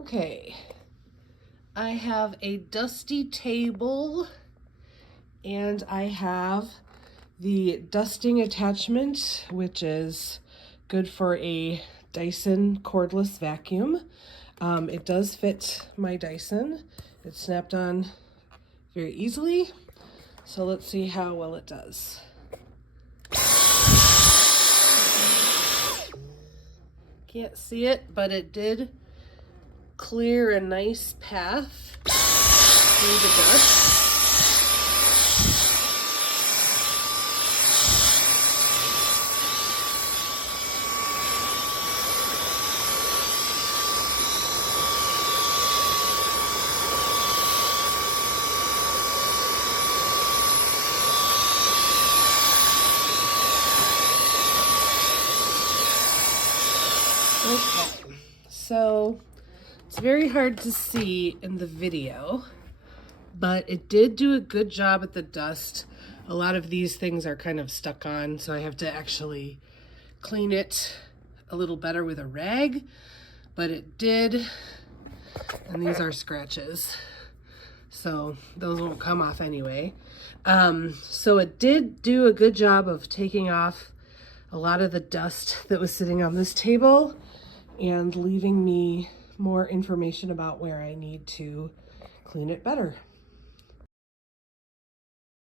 Okay, I have a dusty table and I have the dusting attachment, which is good for a Dyson cordless vacuum. It does fit my Dyson. It's snapped on very easily. So let's see how well it does. Can't see it, but it did clear a nice path through the dust. Okay, so it's very hard to see in the video, but it did do a good job at the dust. A lot of these things are kind of stuck on, so I have to actually clean it a little better with a rag, but it did. And these are scratches, so those won't come off anyway. So it did do a good job of taking off a lot of the dust that was sitting on this table and leaving me more information about where I need to clean it better.